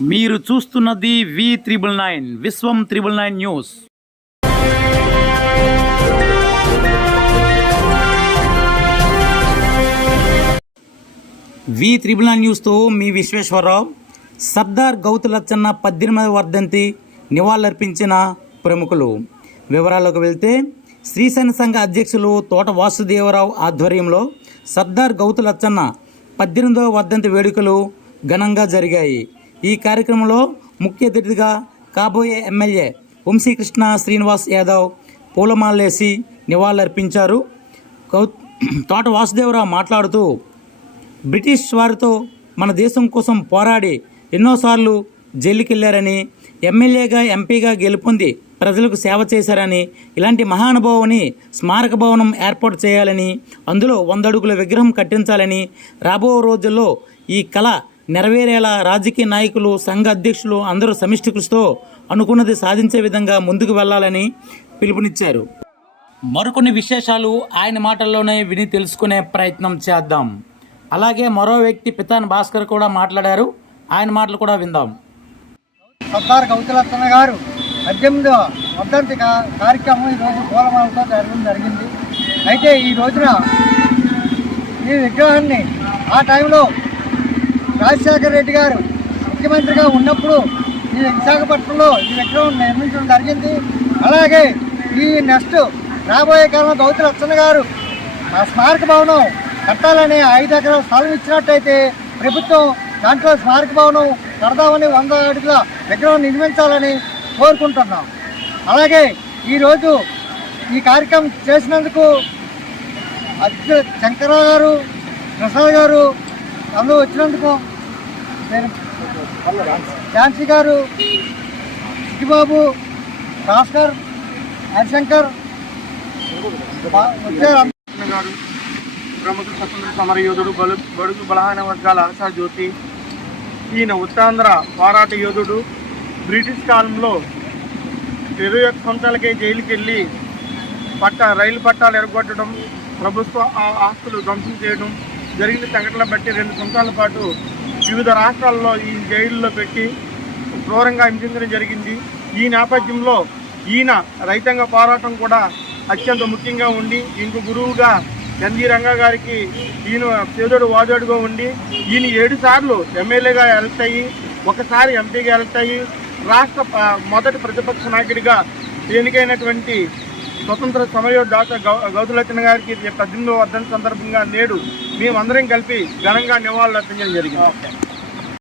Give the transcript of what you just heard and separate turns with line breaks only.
మీరు చూస్తున్నది V triple nine Vishwam triple nine news. V triple nine న్యూస్తో మీ విశ్వేశ్వరరావు సర్దార్ గౌతు లచ్చన్న పద్దెనిమిదవ వర్ధంతి నివాళులర్పించిన ప్రముఖులు. వివరాల్లోకి వెళ్తే శ్రీశైన సంఘ అధ్యక్షులు తోట వాసుదేవరావు ఆధ్వర్యంలో సర్దార్ గౌతు లచ్చన్న పద్దెనిమిదవ వర్ధంతి వేడుకలు ఘనంగా జరిగాయి. ఈ కార్యక్రమంలో ముఖ్య అతిథిగా కాబోయే ఎమ్మెల్యే వంశీకృష్ణ శ్రీనివాస్ యాదవ్ పూలమాలేసి నివాళులర్పించారు. గౌ తోట వాసుదేవరావు మాట్లాడుతూ బ్రిటిష్ వారితో మన దేశం కోసం పోరాడి ఎన్నోసార్లు జైలుకెళ్ళారని ఎమ్మెల్యేగా ఎంపీగా గెలుపొంది ప్రజలకు సేవ చేశారని ఇలాంటి మహానుభావుని స్మారక భవనం ఏర్పాటు చేయాలని అందులో వంద అడుగుల విగ్రహం కట్టించాలని రాబో రోజుల్లో ఈ కళ నెరవేరేలా రాజకీయ నాయకులు సంఘ అధ్యక్షులు అందరూ సమిష్టి కృషితో అనుకున్నది సాధించే విధంగా ముందుకు వెళ్ళాలని పిలుపునిచ్చారు. మరికొన్ని విశేషాలు ఆయన మాటల్లోనే విని తెలుసుకునే ప్రయత్నం చేద్దాం. అలాగే మరో వ్యక్తి పితాన్ భాస్కర్ కూడా మాట్లాడారు. ఆయన మాటలు కూడా విందాం.
సర్దార్ గౌతులత్తన్న గారు పద్దెనిమిదో వర్ధంతి కార్యక్రమం ఈరోజు పూలమాలతో జరగడం జరిగింది. అయితే ఈ రోజున ఈ విగ్రహాన్ని ఆ టైంలో రాజశేఖర రెడ్డి గారు ముఖ్యమంత్రిగా ఉన్నప్పుడు ఈ విశాఖపట్నంలో ఈ విగ్రహం నిర్మించడం జరిగింది. అలాగే ఈ నెక్స్ట్ రాబోయే కాలంలో గౌతు లక్షణ గారు ఆ స్మారక భవనం కట్టాలని ఐదు ఎకరాల స్థలం ఇచ్చినట్టయితే ప్రభుత్వం దాంట్లో స్మారక భవనం కడదామని వంద అడుగుల విగ్రహం నిర్మించాలని కోరుకుంటున్నాం. అలాగే ఈరోజు ఈ కార్యక్రమం చేసినందుకు అధ్య శంకరరావు గారు ప్రసాద్ గారు అందరూ వచ్చినందుకు నేను ఝాన్సీ గారు చిట్టిబాబు భాస్కర్ హరిశంకర్
గారు ప్రముఖ స్వతంత్ర సమరయోధుడు బలు బడుగు బలహీన వర్గాల ఆశా జ్యోతి ఈయన ఉత్తరాంధ్ర పోరాట యోధుడు బ్రిటిష్ కాలంలో ఇరవై ఒక్క సంవత్సరాలకే జైలుకి వెళ్ళి పట్ట రైలు పట్టాలు ఎరగొట్టడం ప్రభుత్వ ఆ- ఆస్తులు ధ్వంసం చేయడం జరిగిన సంఘటనలు బట్టి రెండు సంవత్సరాల పాటు వివిధ రాష్ట్రాల్లో ఈ జైల్లో పెట్టి క్రూరంగా హింసించడం జరిగింది. ఈ నేపథ్యంలో ఈయన రైతాంగ పోరాటం కూడా అత్యంత ముఖ్యంగా ఉండి ఇంకో గురువుగా ఎన్జి రంగా గారికి ఈయన పేదోడు వాదోడుగా ఉండి ఈయన ఏడు సార్లు ఎమ్మెల్యేగా ఎలక్ట్ అయ్యి ఒకసారి ఎంపీగా ఎలక్ట్ అయ్యి రాష్ట్ర మొదటి ప్రతిపక్ష నాయకుడిగా ఎన్నికైనటువంటి స్వతంత్ర సమయ డాక్టర్ గౌ గారికి పద్దెనిమిదవ వర్ధన సందర్భంగా నేడు మేమందరం కలిపి ఘనంగా నివాళులు అర్పించడం జరిగింది.